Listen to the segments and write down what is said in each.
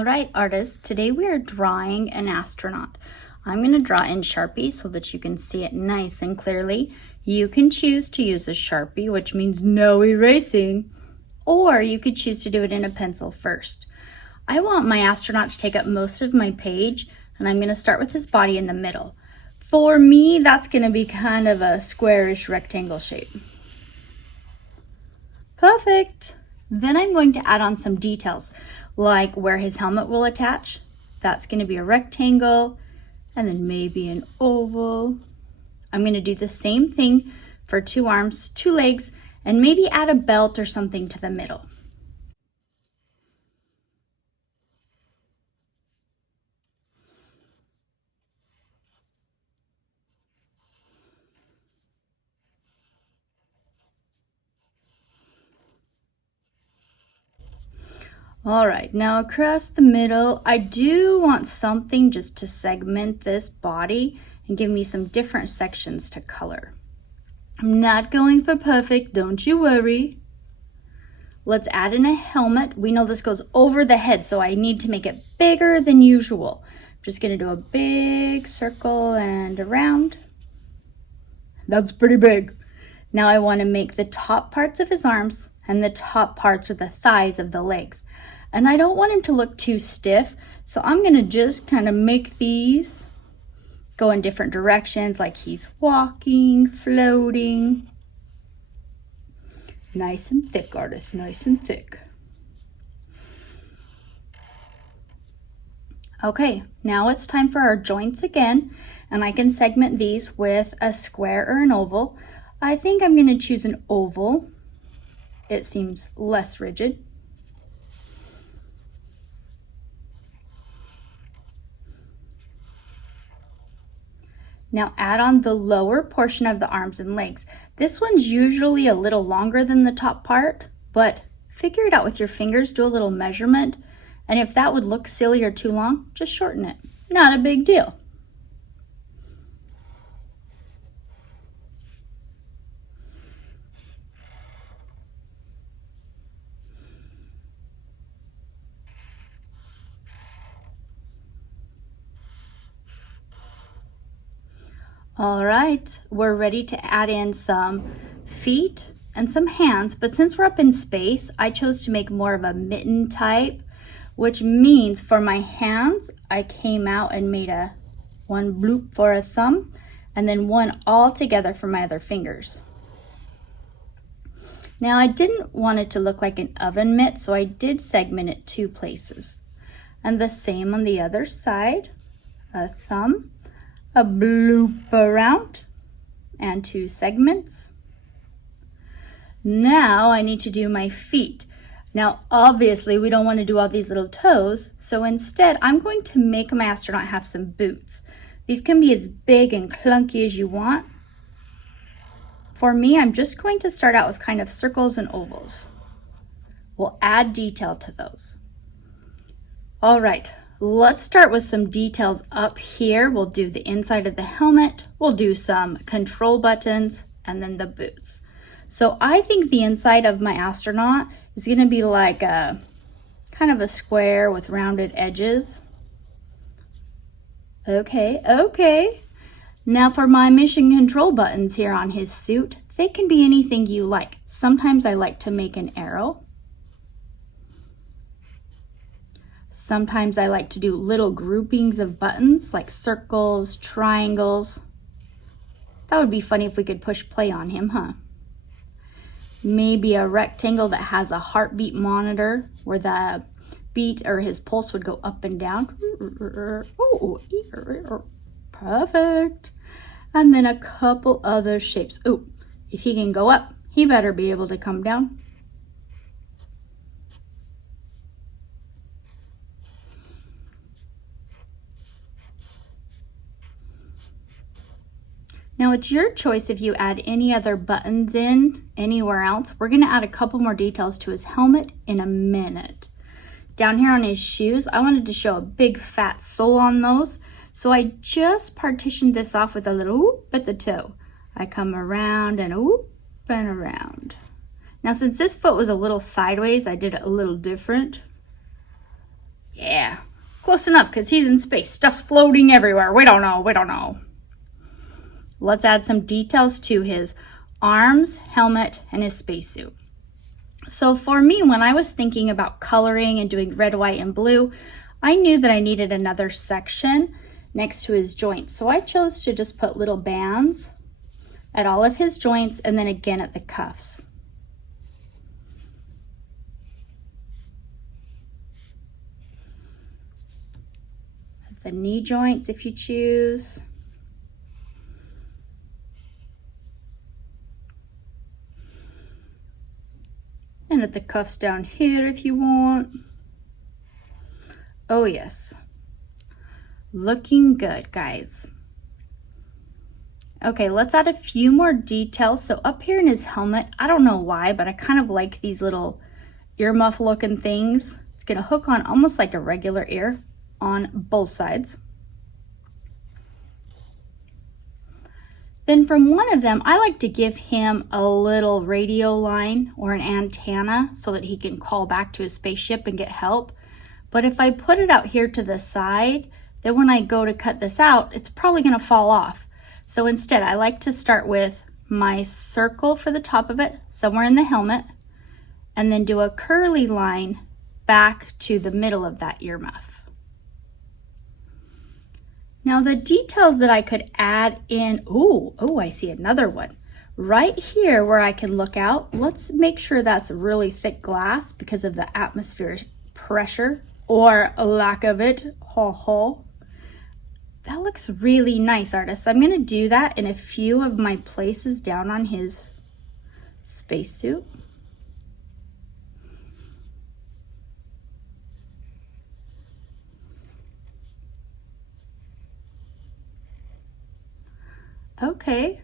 All right, artists, today we are drawing an astronaut. I'm going to draw in Sharpie so that you can see it nice and clearly. You can choose to use a Sharpie, which means no erasing, or you could choose to do it in a pencil first. I want my astronaut to take up most of my page, and I'm going to start with his body in the middle. For me, that's going to be kind of a squarish rectangle shape. Perfect. Then I'm going to add on some details, like where his helmet will attach. That's going to be a rectangle, and then maybe an oval. I'm going to do the same thing for 2 arms, 2 legs, and maybe add a belt or something to the middle. All right, now across the middle, I do want something just to segment this body and give me some different sections to color. I'm not going for perfect, don't you worry. Let's add in a helmet. We know this goes over the head, so I need to make it bigger than usual. I'm just gonna do a big circle and around. That's pretty big. Now I want to make the top parts of his arms and the top parts or the thighs of the legs. And I don't want him to look too stiff, so I'm going to just kind of make these go in different directions, like he's walking, floating. Nice and thick, artist, nice and thick. Okay, now it's time for our joints again, and I can segment these with a square or an oval. I think I'm going to choose an oval. It seems less rigid. Now add on the lower portion of the arms and legs. This one's usually a little longer than the top part, but figure it out with your fingers, do a little measurement, and if that would look silly or too long, just shorten it. Not a big deal. All right, we're ready to add in some feet and some hands, but since we're up in space, I chose to make more of a mitten type, which means for my hands, I came out and made one bloop for a thumb, and then one all together for my other fingers. Now I didn't want it to look like an oven mitt, so I did segment it 2 places. And the same on the other side, a thumb, a bloop around, and 2 segments. Now I need to do my feet. Now obviously we don't want to do all these little toes, so instead I'm going to make my astronaut have some boots. These can be as big and clunky as you want. For me, I'm just going to start out with kind of circles and ovals. We'll add detail to those. All right. Let's start with some details up here. We'll do the inside of the helmet, we'll do some control buttons, and then the boots. So I think the inside of my astronaut is going to be like a kind of a square with rounded edges. Okay. Now for my mission control buttons here on his suit, they can be anything you like. Sometimes I like to make an arrow. Sometimes I like to do little groupings of buttons like circles, triangles. That would be funny if we could push play on him, huh? Maybe a rectangle that has a heartbeat monitor where the beat or his pulse would go up and down. Oh, perfect. And then a couple other shapes. Oh, if he can go up, he better be able to come down. Now it's your choice if you add any other buttons in anywhere else. We're going to add a couple more details to his helmet in a minute. Down here on his shoes, I wanted to show a big fat sole on those. So I just partitioned this off with a little whoop at the toe. I come around and a whoop and around. Now since this foot was a little sideways, I did it a little different. Yeah, close enough because he's in space. Stuff's floating everywhere. We don't know. Let's add some details to his arms, helmet, and his spacesuit. So for me, when I was thinking about coloring and doing red, white, and blue, I knew that I needed another section next to his joints. So I chose to just put little bands at all of his joints and then again at the cuffs. At the knee joints if you choose. And at the cuffs down here if you want. Oh yes, looking good, guys. Okay, let's add a few more details. So up here in his helmet, I don't know why, but I kind of like these little earmuff looking things. It's gonna hook on almost like a regular ear on both sides. Then from one of them, I like to give him a little radio line or an antenna so that he can call back to his spaceship and get help. But if I put it out here to the side, then when I go to cut this out, it's probably gonna fall off. So instead, I like to start with my circle for the top of it, somewhere in the helmet, and then do a curly line back to the middle of that earmuff. Now the details that I could add in, I see another one. Right here where I can look out, let's make sure that's really thick glass because of the atmospheric pressure or lack of it. That looks really nice, artists. I'm gonna do that in a few of my places down on his spacesuit. Okay,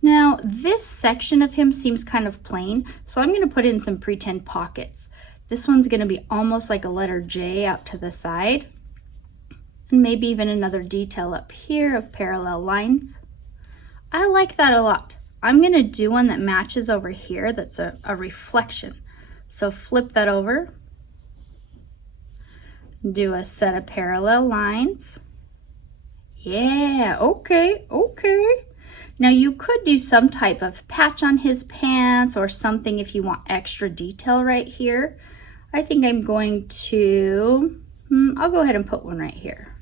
now this section of him seems kind of plain, so I'm gonna put in some pretend pockets. This one's gonna be almost like a letter J out to the side, and maybe even another detail up here of parallel lines. I like that a lot. I'm gonna do one that matches over here that's a reflection. So flip that over, do a set of parallel lines. Yeah, okay. Now you could do some type of patch on his pants or something if you want extra detail right here. I think I'm going to, I'll go ahead and put one right here.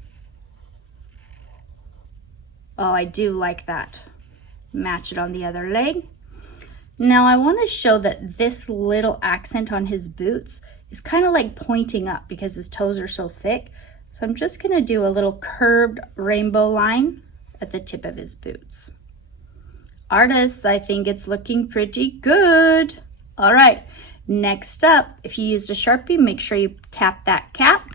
Oh, I do like that. Match it on the other leg. Now I want to show that this little accent on his boots is kind of like pointing up because his toes are so thick. So I'm just going to do a little curved rainbow line at the tip of his boots. Artists, I think it's looking pretty good. All right, next up, if you used a Sharpie, make sure you tap that cap.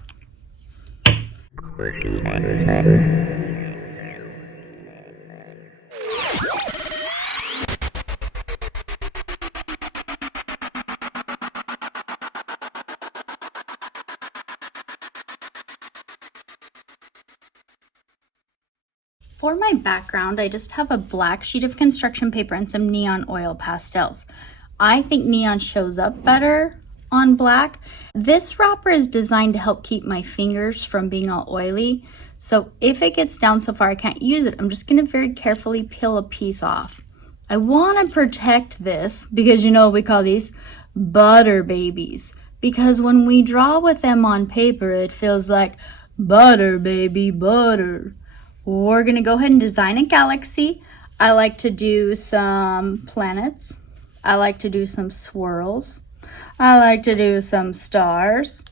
For my background, I just have a black sheet of construction paper and some neon oil pastels. I think neon shows up better on black. This wrapper is designed to help keep my fingers from being all oily. So if it gets down so far I can't use it, I'm just gonna very carefully peel a piece off. I wanna protect this because you know we call these butter babies. Because when we draw with them on paper, it feels like butter, baby, butter. We're gonna go ahead and design a galaxy. I like to do some planets. I like to do some swirls. I like to do some stars.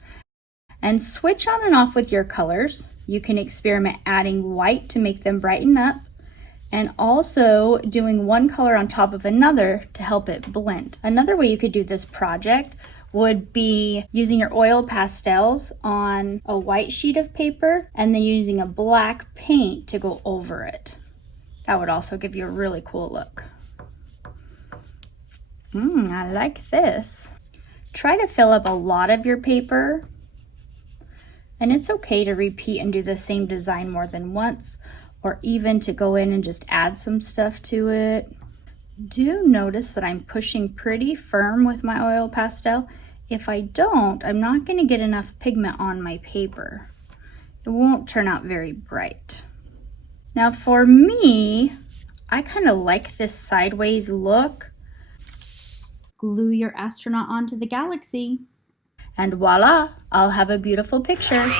And switch on and off with your colors. You can experiment adding white to make them brighten up, and also doing one color on top of another to help it blend. Another way you could do this project would be using your oil pastels on a white sheet of paper and then using a black paint to go over it. That would also give you a really cool look. I like this. Try to fill up a lot of your paper, and it's okay to repeat and do the same design more than once, or even to go in and just add some stuff to it. Do notice that I'm pushing pretty firm with my oil pastel. if I don't, I'm not going to get enough pigment on my paper. It won't turn out very bright. Now for me, I kind of like this sideways look. Glue your astronaut onto the galaxy. And voila, I'll have a beautiful picture.